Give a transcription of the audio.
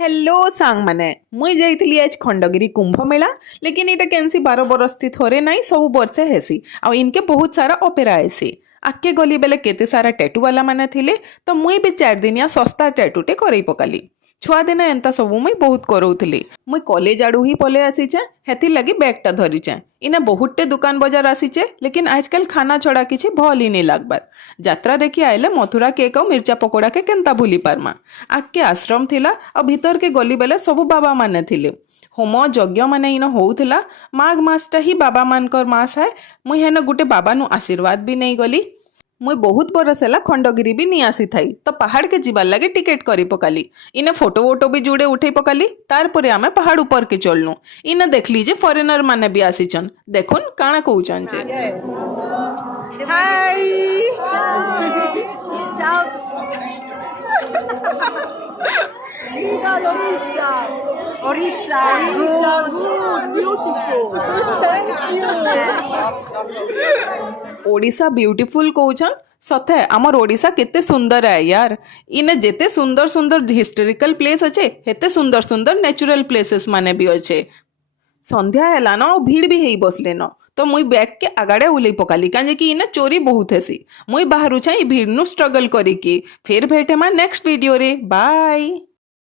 Hello सांग माने मुई जाइଥିଲି आज खंडगिरी कुंभ मेला लेकिन इटा कैंसी 12 बरस थी थोरे नहीं सब वर्षे हेसी आ इनके बहुत सारा ओपेरा हेसी आके गली बेले केते सारा टैटू वाला माने थिले तो मुई भी 4 दिनिया सस्ता टैटूटे करई पकाली छुआ दिन एंता सब मुई बहुत करौथली मुई कॉलेज आड़ू ही पले आसीचे हेति लगी बैगटा धरीचे इना बहुतटे दुकान बाजार आसीचे लेकिन आजकल खाना छड़ा किछि भल ही नहीं लागबार यात्रा देखी आइले मथुरा केक और मिर्चा पकोड़ा के केंता भूली पारमा आगे आश्रम थिला और भीतर के गली बेले सब बाबा माने थिले होम यज्ञ माने इन होउथिला माघ मासटा ही बाबा मानकर मास है मुई हेन गुटे बाबा नु आशीर्वाद भी नहीं गली मुई बहुत बरस है खंडगिरी भी नहीं आसी थाई तो पहाड़ के जीवार लगे टिकेट करी पकाली इने फोटो वोटो भी जुड़े उठे पकाली तार परे आमे पहाड़ ऊपर के चलनु इने देख लीजे फॉरेनर माने भी आसीचन देखुन काना कहउचन जे hi Viva Orissa! Orissa! Good, beautiful. Thank you. Odisha beautiful कहउचन सथे आमर ओडिशा केते सुंदर है यार इने जेते सुंदर सुंदर हिस्टोरिकल प्लेस अच्छे हेते सुंदर सुंदर नेचुरल प्लेसेस माने भी अच्छे संध्या हैला न भीड़ भी हेई बसले न तो मुई बैग के आगाड़े उलई पकाली काजे कि इने चोरी बहुत हेसी मुई बाहरु छाई भीड़ नु स्ट्रगल करी की फिर भेटे मा नेक्स्ट वीडियो रे बाय।